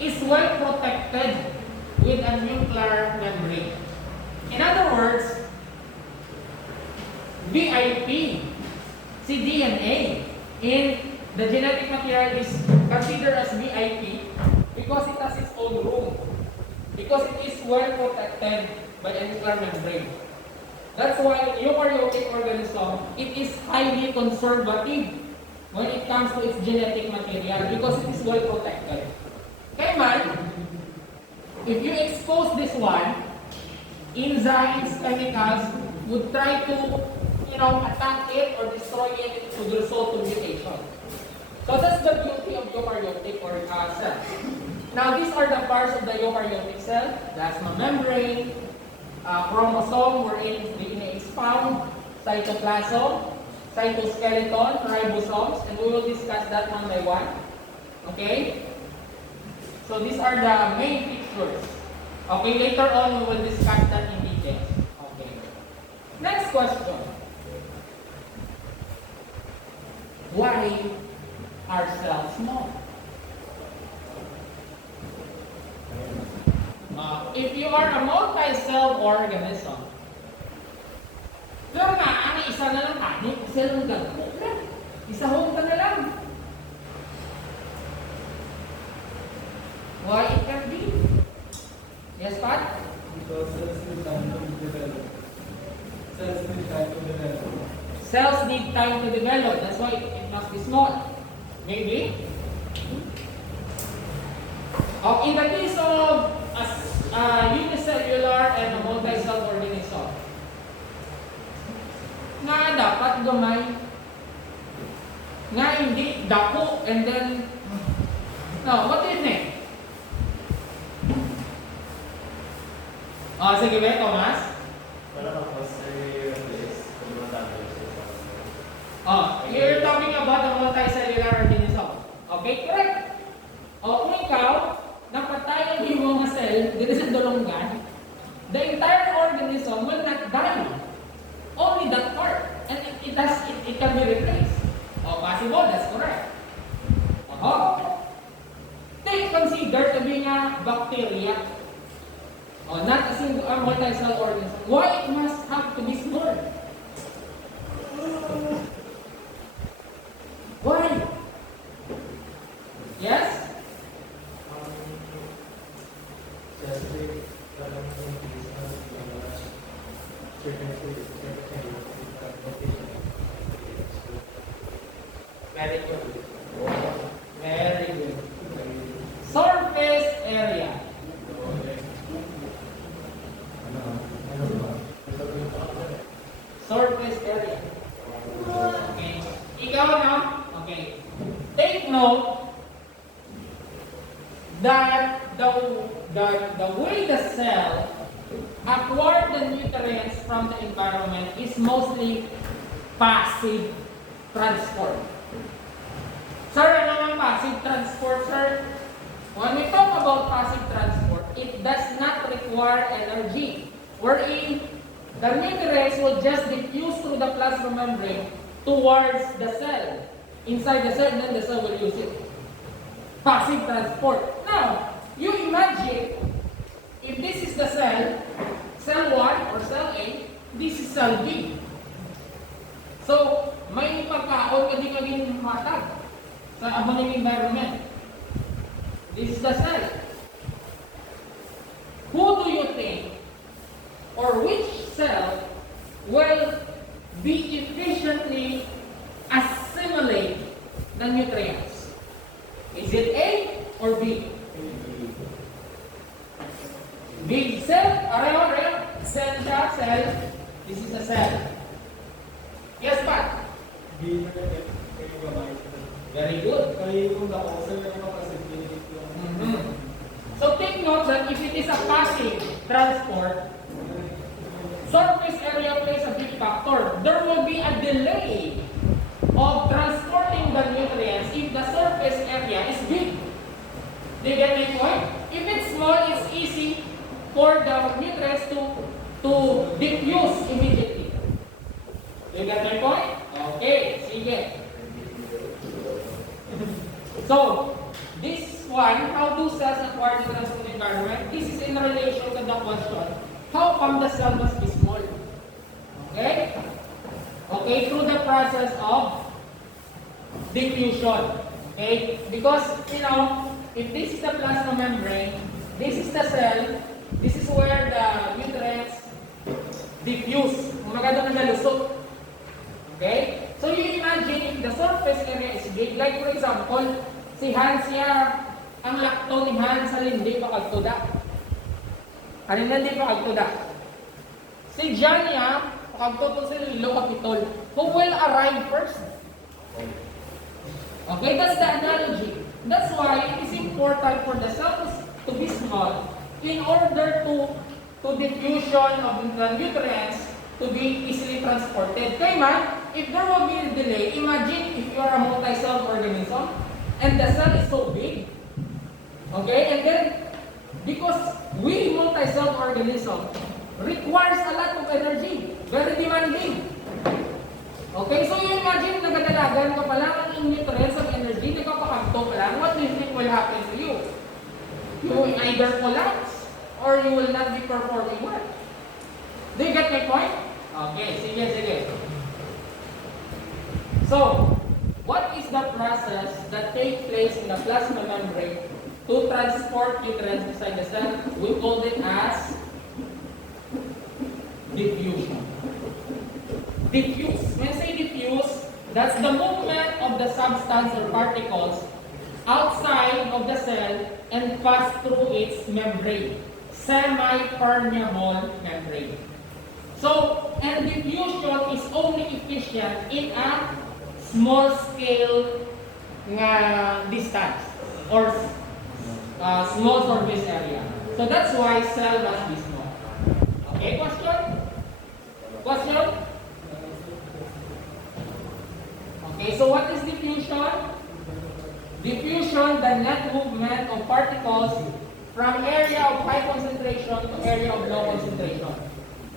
is well protected with a nuclear membrane. In other words, VIP, si DNA in the genetic material is considered as VIP because it has its own room. Because it is well protected by a nuclear membrane. That's why eukaryotic organism, it is highly conservative when it comes to its genetic material because it is well protected. Okay, man? If you expose this one, enzymes, chemicals would try to, attack it or destroy it to result to mutation. So that's the beauty of eukaryotic cells. Now, these are the parts of the eukaryotic cell: plasma membrane, chromosome wherein DNA is found, cytoplasm, cytoskeleton, ribosomes, and we will discuss that one by one. Okay? So these are the main pictures. Okay, later on we will discuss that in detail. Okay. Next question. Why are cells small? If you are a multi-cell organism, pero nga, ang isa na lang kanin, isa lang gano'n. Isa hong ka na lang. Why it can be? Yes, Pat? Because cells need time to develop. Cells need time to develop. Cells need time to develop. That's why it must be small. Maybe? In the case of unicellular and a multi-cell organism, nga dapat gamay, nga hindi dako, and then, no, what do you think? Sige ba, Thomas? You're talking about the multicellular organism. Okay, correct. Kung ikaw, napatay ang iyong mga cell dito sa dulonggan, the entire organism will not die. Only that part. And it can be replaced. Possible, that's correct. Consider to be a bacteria. Not a single multi-cell organism. Why it must have to be small? Why? Yes? Very good. Very good. Surface area. Surface area. Okay. Ikaw na? Okay. Take note that the way the cell acquire the nutrients from the environment is mostly passive transport. Sir, ano ang passive transport, sir? When we talk about passive transport, it does not require energy, wherein the nutrients will just diffuse through the plasma membrane towards the cell. Inside the cell, then the cell will use it. Passive transport. Now, you imagine, if this is the cell 1 or cell A, this is cell B. So, may pagkaon ka di maging matag sa aboning environment. This is the cell. Who do you think, or which cell will be efficiently assimilate the nutrients? Is it A or B? Big cell, areho, cell siya, cell. This is a cell. Yes, Pat? B na kayo gamay. Very good. Kaya kung dako, saan yung kapasipin yung... So take note that if it is a passive transport, surface area plays a big factor. There will be a delay of transporting the nutrients if the surface area is big. Do you get my point? If it's small, it's easy for the nutrients to diffuse immediately. Do you get my point? Okay, sige. So, this one, how do cells acquire nutrients from the environment? This is in relation to the question, how come the cell must be small? Okay? Okay, through the process of diffusion. Okay? Because, you know, if this is the plasma membrane, this is the cell, this is where the nutrients diffuse. Umaga doon nagalusot. Okay? So you imagine if the surface area is big, like for example, si Hans niya, ang lakto ni Hans sa hindi pa kagtuda. Ano na hindi pa kagtuda? Si John niya, kagtuto sa Lilo Capitol. Who will arrive first? Okay, that's the analogy. That's why it is important for the cells to be small in order to diffusion of the nutrients to be easily transported. Kaya man, if there will be a delay, imagine if you are a multi-cell organism and the cell is so big. Okay, and then because we multi-cell organism requires a lot of energy, very demanding. Okay, so you imagine nagadalagan ka pa lang ang nutrients of energy, nagpapakagto pa lang, what do you think will happen to you? You will either collapse or you will not be performing well. Do you get my point? Okay, sige. So, what is the process that takes place in the plasma membrane to transport nutrients inside the cell? We call it as diffusion. Diffuse. When I say diffuse, that's the movement of the substance or particles outside of the cell and pass through its membrane, semi-permeable membrane. So, and diffusion is only efficient in a small scale distance or small surface area. So that's why cell must be small. Okay, question? Question? Okay, so what is diffusion? Diffusion, the net movement of particles from area of high concentration to area of low concentration.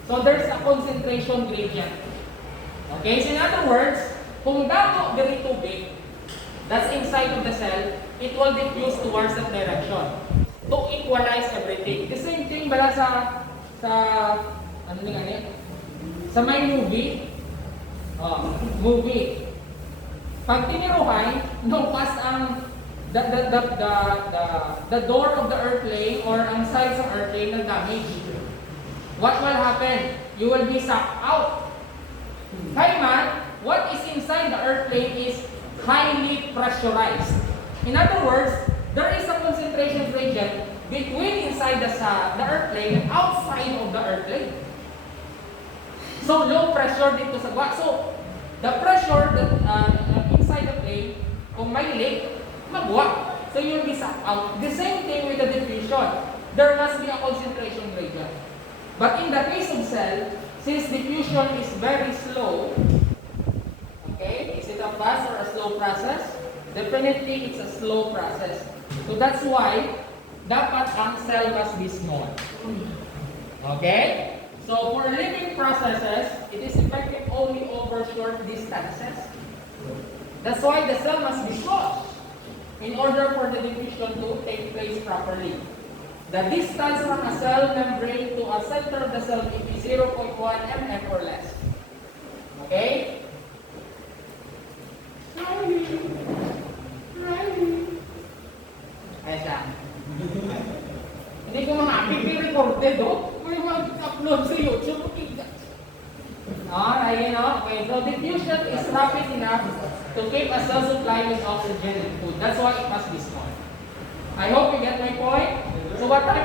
So there's a concentration gradient. Okay, so in other words, kung damo very tubig that's inside of the cell, it will diffuse towards that direction to equalize everything. The same thing bala sa ano nga ni? Sa may movie. Movie. Pag tiniruhay, pas ang the door of the airplane or ang sides ng airplane na damage. What will happen? You will be sucked out. Kaiman, what is inside the airplane is highly pressurized. In other words, there is a concentration gradient between inside the airplane and outside of the airplane. So low pressure dito sa gwa. So the pressure that inside the plane, kung may leak, magwa. So you'll be sucked out. The same thing with the diffusion. There must be a concentration gradient. But in the case of cell, since diffusion is very slow, okay, is it a fast or a slow process? Definitely, it's a slow process. So that's why, dapat ang cell must be small. Okay? So for living processes, it is effective only over short distances. That's why the cell must be small in order for the diffusion to take place properly. The distance from a cell membrane to a center of the cell may be 0.1 mm or less. Okay? Ayos lang. Hindi ko recorded May mag-upload sa YouTube. Ayan o. Okay, so diffusion is rapid enough to keep a cell supplied with oxygen and food. That's why it must be small. I hope you get my point. So what type